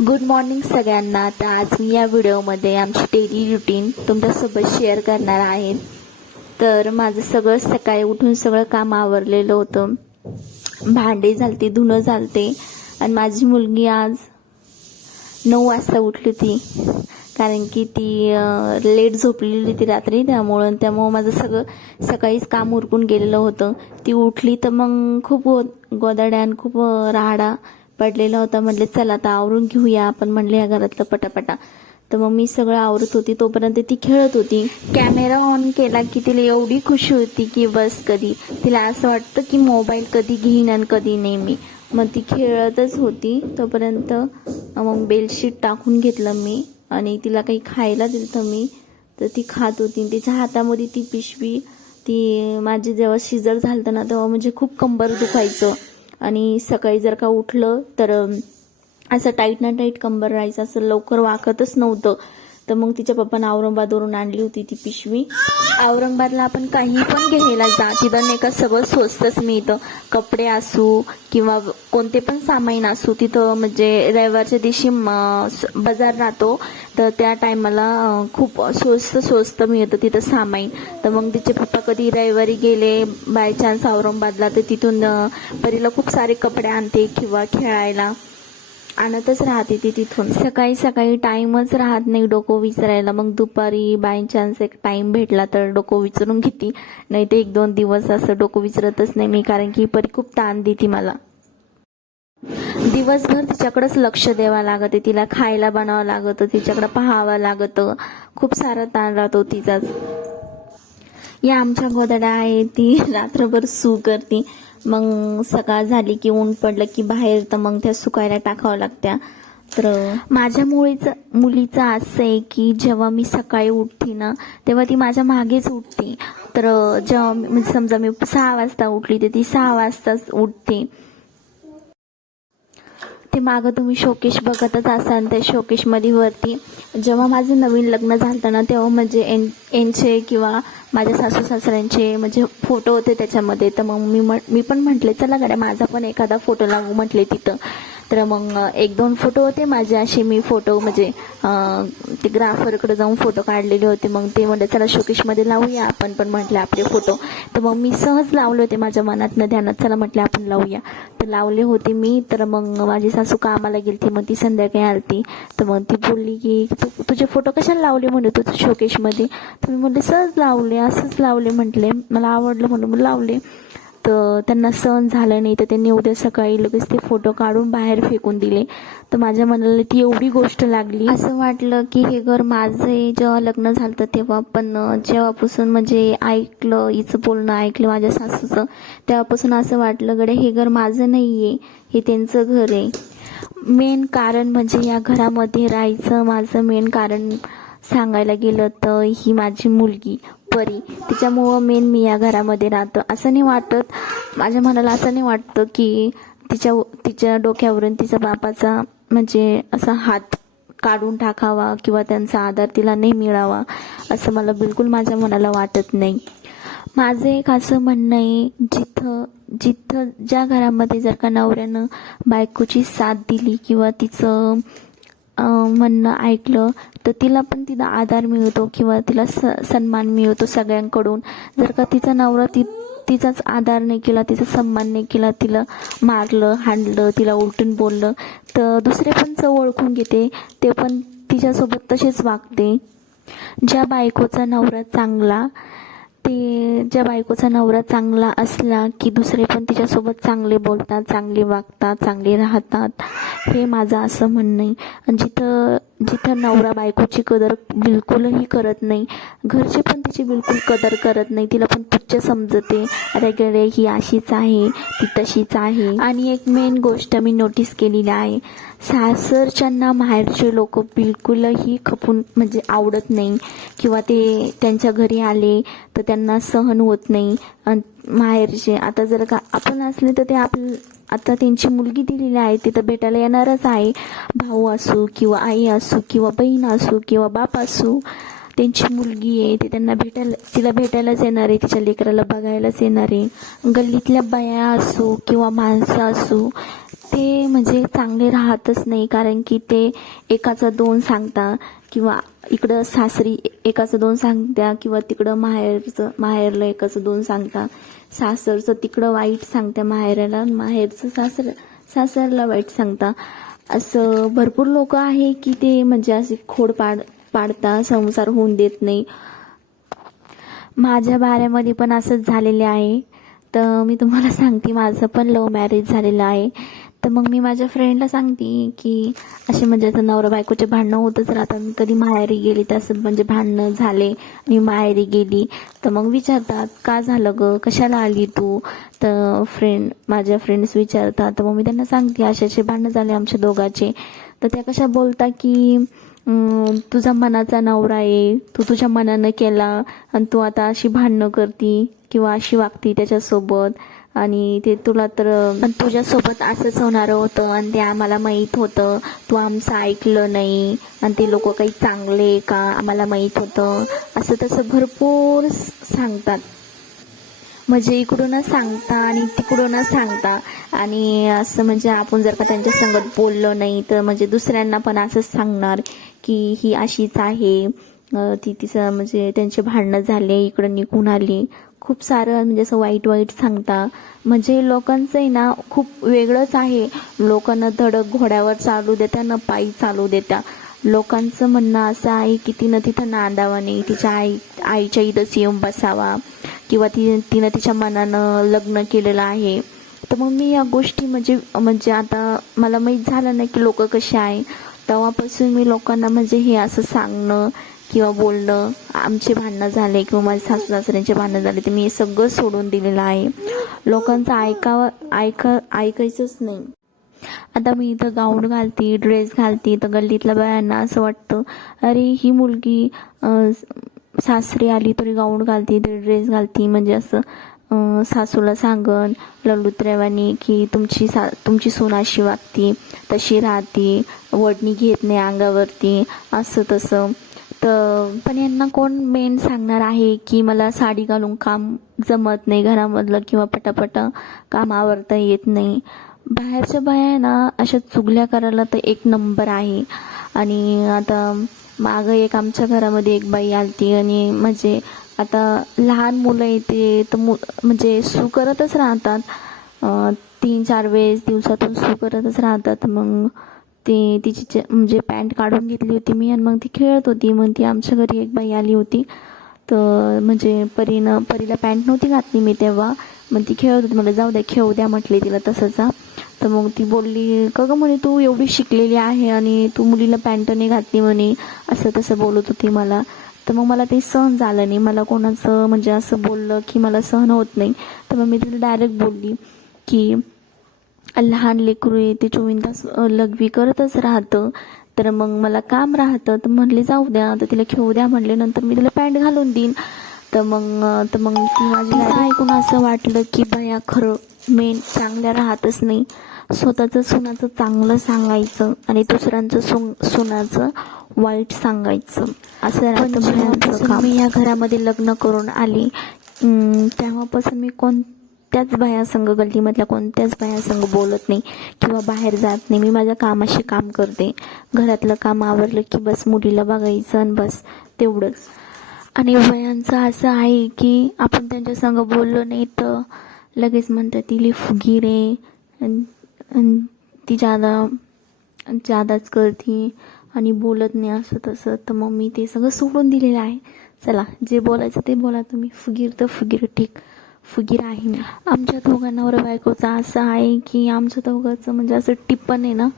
Good morning सगळ्यांना. तर आज मी या व्हिडिओमध्ये आमची डेली रुटीन तुमच्यासोबत शेअर करणार आहे. तर माझं सगळं सकाळी उठून सगळं काम आवरलेलं होतं. भांडे झालते, धुणं झालते आणि माझी मुलगी आज 9 वाजता उठली होती, कारण की ती लेट झोपलेली होती रात्री. त्यामुळं माझं सगळं सकाळीच काम उरकून गेलेलं होतं. ती उठली तर मग खूप गोदाड्या आणि खूप राहाडा पडलेला होता. म्हटले चला आता आवरून घेऊया आपण, म्हणले ह्या घरातलं पटापटा. तर मग मी सगळं आवरत होती, तोपर्यंत ती खेळत होती. कॅमेरा ऑन केला की तिला एवढी खुशी होती की बस कधी, तिला असं वाटतं की मोबाईल कधी घेईन आणि कधी नाही मी. मग ती खेळतच होती. तोपर्यंत मग बेडशीट टाकून घेतलं मी आणि तिला काही खायला दिलं मी. तर ती खात होती. तिच्या हातामध्ये ती पिशवी, ती माझी जेव्हा शिजर झालं ना तेव्हा म्हणजे खूप कंबर दुखायचं आणि सकाळी जर का उठलं तर असं टाईट ना टाईट कंबर राहायचं, असं लवकर वाकतच नव्हतं. तर मग तिच्या पप्पानं औरंगाबादवरून आणली होती ती पिशवी. औरंगाबादला आपण काही पण घ्यायला जा, तिथं नाही का सगळं स्वस्तच मिळतं. कपडे असू किंवा कोणते पण सामान असू, तिथं म्हणजे रविवारच्या दिवशी बाजार राहतो, तर त्या टायमाला खूप स्वस्त मिळतं तिथं सामान. तर मग तिचे पप्पा कधी रविवारी गेले बाय चान्स औरंगाबादला, तर तिथून परीला खूप सारे कपडे आणते किंवा खेळायला आणतच राहते ती तिथून. सकाळी सकाळी टाइमच राहत नाही डोकं विचारायला. मग दुपारी बाय चान्स एक टाइम भेटला तर डोकं विचारून घेते, नाही तर 1-2 दिवस असं डोकं विचारतच नाही मी, कारण की परी खूप ताण देते मला. दिवसभर तिच्याकडेच लक्ष द्यावं लागतं, तिला खायला बनावं लागतं, तिच्याकडे पाहावं लागतं. खूप सारा ताण राहतो तिचाच. या आमच्या गोदाड्या आहे, ती रात्रभर सू करते. मग सकाळ झाली की ऊन पडलं की बाहेर, तर मग त्या सुकायला टाकावं लागत्या. तर माझ्या मुलीचं असं आहे की जेव्हा मी सकाळी उठते ना तेव्हा ती माझ्या मागेच उठते. तर जेव्हा म्हणजे समजा मी 6 वाजता उठली तर ती 6 वाजताच उठते. ते मागं तुम्ही शोकेश बघतच असाल, त्या शोकेशमध्ये वरती जेव्हा माझं नवीन लग्न झालं ना तेव्हा म्हणजे यांचे किंवा माझ्या सासू सासऱ्यांचे म्हणजे फोटो होते त्याच्यामध्ये. तर मग मी पण म्हटले चला गड्या माझा पण एखादा फोटो लागू म्हटले तिथं. तर मग 1-2 फोटो होते माझे असे, मी फोटो म्हणजे ते ग्राफरकडे जाऊन फोटो काढलेले होते. मग ते म्हटलं चला शोकेशमध्ये लावूया आपण पण, म्हटले आपले फोटो. तर मग मी सहज लावले होते, माझ्या मनातनं ध्यानात चला म्हटलं आपण लावूया. तर लावले होते मी. तर मग माझी सासू कामाला गेलती, मग ती संध्याकाळी आलती. तर मग ती बोलली की तुझे फोटो कशाला लावले म्हणत होते शोकेशमध्ये. तर मी म्हटले सहज लावले, असंच लावले म्हटले, मला आवडलं म्हणून लावले. तर त्यांना सहन झालं नाही, तर त्यांनी उद्या सकाळी लगेच ते फोटो काढून बाहेर फेकून दिले. तर माझ्या मनाला ती एवढी गोष्ट लागली, असं वाटलं की हे घर माझं आहे. जेव्हा लग्न झालं तेव्हा पण जेव्हापासून म्हणजे ऐकलं हिचं बोलणं, ऐकलं माझ्या सासूचं, तेव्हापासून असं वाटलं गडे हे घर माझं नाही आहे, हे त्यांचं घर आहे. मेन कारण म्हणजे या घरामध्ये राहायचं माझं मेन कारण सांगायला गेलं तर ही माझी मुलगी परी, तिच्यामुळं मेन मी या घरामध्ये राहतं. असं नाही वाटत माझ्या मनाला, असं नाही वाटतं की तिच्या डोक्यावरून तिच्या बापाचा म्हणजे असा हात काढून टाकावा किंवा त्यांचा आधार तिला नाही मिळावा, असं मला बिलकुल माझ्या मनाला वाटत नाही. माझं एक असं म्हणणं आहे, जिथं ज्या घरामध्ये जर का नवऱ्यानं बायकोची साथ दिली किंवा तिचं म्हणणं ऐकलं तर तिला पण तिला आधार मिळतो किंवा तिला सन्मान मिळतो सगळ्यांकडून. जर का तिचा नवरा तिचाच आधार नाही केला, तिचा सन्मान नाही केला, तिला मारलं हाणलं, तिला उलटून बोललं, तर दुसरे पण ओळखून घेते, ते पण तिच्यासोबत तसेच वागते. ज्या बायकोचा नवरा चांगला असला की दुसरे पण तिच्यासोबत चांगले बोलतात, चांगले वागतात, चांगले राहतात, हे माझं असं म्हणणं आहे. आणि जिथं नवरा बायकोची कदर बिलकुलही करत नाही, घरचे पण तिची बिलकुल कदर करत नाही, तिला पण तुच्छ समजते, अरे ही अशीच आहे, ती तशीच आहे. आणि एक मेन गोष्ट मी नोटीस केलेली आहे, सासरच्यांना माहेरचे लोक बिलकुलही खपून म्हणजे आवडत नाही किंवा ते त्यांच्या घरी आले तर त्यांना सहन होत नाही. माहेरचे आता जर का आपण असले तर ते आता त्यांची मुलगी दिलेली आहे, तिथं भेटायला येणारच आहे. भाऊ असू किंवा आई असू किंवा बहीण असू किंवा बाप असू, त्यांची मुलगी आहे, ते त्यांना तिला भेटायलाच येणार आहे, तिच्या लेकराला बघायलाच येणार आहे. गल्लीतल्या बाया असू किंवा माणसं असू, ते म्हणजे चांगले राहतच नाही, कारण की ते एकाचं दोन सांगता किंवा इकडं सासरी एकाचं दोन सांगत्या किंवा तिकडं माहेरला एकाचं दोन सांगता, सासरचं तिकडं वाईट सांगत्या माहेराला, माहेरचं सासरला वाईट सांगता. असं भरपूर लोक आहे की ते म्हणजे असे खोड पाडता, संसार होऊन देत नाही. माझ्या बाऱ्यामध्ये पण असंच झालेले आहे. तर मी तुम्हाला सांगते, माझं पण लव्ह मॅरेज झालेलं आहे. तर मग मी माझ्या फ्रेंडला सांगते की असे म्हणजे आता नवरा बायकोचे भांडणं होतच राहतात. मी कधी माहेरी गेली तर असं म्हणजे भांडणं झाले, मी माहेरी गेली तर मग विचारतात का झालं ग, कशाला आली तू. तर माझ्या फ्रेंड्स विचारतात, तर मग मी त्यांना सांगते असे असे भांडणं झाले आमच्या दोघांचे. तर त्या कशा बोलता की तुझा मनाचा नवरा आहे, तू तुझ्या मनानं केला आणि तू आता अशी भांडणं करती किंवा अशी वागती त्याच्यासोबत, आणि ते तुला तर तुझ्यासोबत असंच होणार होतं आणि ते आम्हाला माहीत होतं, तू आमचं ऐकलं नाही आणि ते लोक काही चांगले का आम्हाला माहीत होतं. असं तसं भरपूर सांगतात. म्हणजे इकडूनच सांगता आणि तिकडूनच सांगता. आणि असं म्हणजे आपण जर का त्यांच्या संगत बोललो नाही तर म्हणजे दुसऱ्यांना पण असंच सांगणार की ही अशीच आहे, ती तिचं म्हणजे त्यांचे भांडणं झाले, इकडं निघून आली. खूप सारं म्हणजे असं वाईट वाईट सांगता. म्हणजे लोकांचं आहे ना खूप वेगळंच आहे. लोकांना धडक घोड्यावर चालू देत्या ना पायी चालू देत्या. लोकांचं म्हणणं असं आहे की तिनं तिथं नांदावा नाही, तिच्या आईच्या इथंच येऊन बसावा किंवा तिनं तिच्या मनानं लग्न केलेलं आहे. तर मग मी या गोष्टी म्हणजे आता मला माहीत झालं नाही की लोक कसे आहे, तेव्हापासून मी लोकांना म्हणजे हे असं सांगणं किंवा बोलणं, आमचे भांडणं झाले किंवा माझ्या सासू सासऱ्यांचे भांडणं झाले तर मी हे सगळं सोडून दिलेलं आहे. लोकांचं ऐकायचंच नाही. आता मी इथं गाऊन घालते, ड्रेस घालते, तर गल्लीतल्या बायांना असं वाटतं अरे ही मुलगी सासरी आली तरी गाऊन घालते, तरी ड्रेस घालते, म्हणजे असं सासूला सांगन ललुत्र्यावानी की तुमची सून अशी वागती, तशी राहते, वडणी घेत नाही अंगावरती, असं तसं. तर पण यांना कोण मेन सांगणार आहे की मला साडी घालून काम जमत नाही घरामधलं किंवा पटापटा काम आवरता येत नाही. बाहेरच्या बाया ना अशा चुगल्या करायला तर एक नंबर आहे. आणि आता मागं एक आमच्या घरामध्ये एक बाई आलती आणि म्हणजे आता लहान मुलं येते तर म्हणजे सू करतच राहतात, 3-4 वेळेस दिवसातून सू करतच राहतात. मग तिची म्हणजे पॅन्ट काढून घेतली होती मी आणि मग ती खेळत होती. मग ती आमच्या घरी एक बाई आली होती, तर म्हणजे परीला पॅन्ट नव्हती घातली मी तेव्हा. मग ती खेळत होती, मला जाऊ द्या खेळू द्या म्हटले तिला तसंच. तर मग ती बोलली का गं म्हणे तू एवढी शिकलेली आहे आणि तू मुलीला पॅन्ट नाही घातली म्हणे, असं तसं बोलत होती मला. तर मग मला ते सहन झालं नाही, मला कोणाचं म्हणजे असं बोललं की मला सहन होत नाही. तर मग मी तिला डायरेक्ट बोलली की लहान लेकरू आहे ते 24 तास लघवी करतच राहतं, तर मग मला काम राहतं. तर म्हणले जाऊ द्या, तर तिला खेळू द्या म्हणले, नंतर मी तिला पॅन्ट घालून देईन. तर मग ती माझी ऐकून असं वाटलं की बया खरं मेन चांगल्या राहतच नाही. स्वतःचं सुनाचं चांगलं सांगायचं आणि दुसऱ्यांचं सुनाचं वाईट सांगायचं, असं राहतं भयांचं काम. मी या घरामध्ये लग्न करून आली तेव्हापासून मी कोणत्याच बायासंग, गल्लीमधल्या कोणत्याच बायासंग बोलत नाही किंवा बाहेर जात नाही. मी माझ्या कामाशी काम करते, घरातलं काम आवरलं की बस मुलीला बघायचं आणि बस तेवढंच. आणि बायांचं असं आहे की आपण त्यांच्या संग बोललो नाही तर लगेच म्हणतात ती फुगीर आहे, ती जादाच करते आणि बोलत नाही, असं तसं. तर मग मी ते सगळं सोडून दिलेलं आहे. चला जे बोलायचं ते बोला तुम्ही, फुगीर तर फुगीर, ठीक फुगीर आहे मी. आमच्या दोघांना नवरा बायकोचं असं आहे की आमच्या दोघांचं म्हणजे असं टिप्पण आहे ना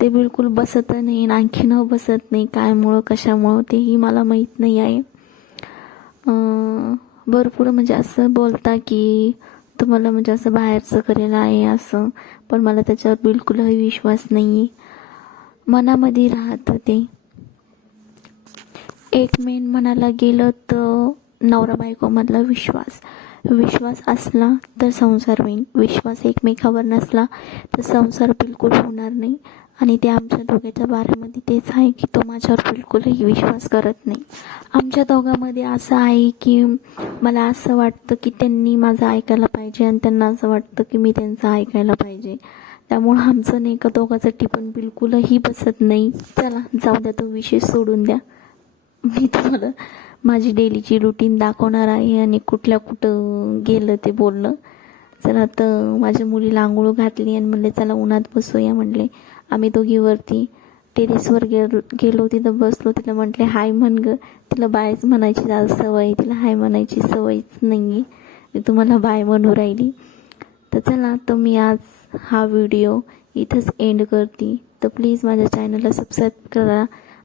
ते बिलकुल बसत नाही, आणखी न बसत नाही. कायमुळं कशामुळं तेही मला माहीत नाही आहे. भरपूर म्हणजे असं बोलता की तुम्हाला म्हणजे असं बाहेरचं करेल आहे असं, पण मला त्याच्यावर बिलकुलही विश्वास नाही आहे. मनामध्ये राहतं ते. एक मेन म्हणायला गेलं तर नवरा बायकोमधला विश्वास असला तर संसार होईल. विश्वास एकमेकावर नसला तर संसार बिलकुल होणार नाही. आणि ते आमच्या दोघांच्या बाऱ्यामध्ये तेच आहे की तो माझ्यावर बिलकुलही विश्वास करत नाही. आमच्या दोघांमध्ये असं आहे की मला असं वाटतं की त्यांनी माझं ऐकायला पाहिजे आणि त्यांना असं वाटतं की मी त्यांचं ऐकायला पाहिजे. त्यामुळं आमचं नाही का दोघाचं टिफिन बिलकुलही बसत नाही. चला जाऊ द्या, तो विषय सोडून द्या. मी तुम्हाला माझी डेलीची रुटीन दाखवणार आहे आणि कुठं गेलं ते बोलणं. चला तर माझ्या मुलीला आंघोळ घातली आणि म्हणले चला उन्हात बसूया. म्हणले आम्ही दोघी वरती टेरेसवर गेलो, तिथं बसलो. तिला म्हटले हाय म्हण ग. तिला बायच म्हणायची आज सवय, तिला हाय म्हणायची सवयच नाही आहे, ती तुम्हाला बाय म्हणू राहिली. तर चला तर मी आज हा व्हिडिओ इथंच एंड करते. तर प्लीज माझ्या चॅनलला सबस्क्राईब करा,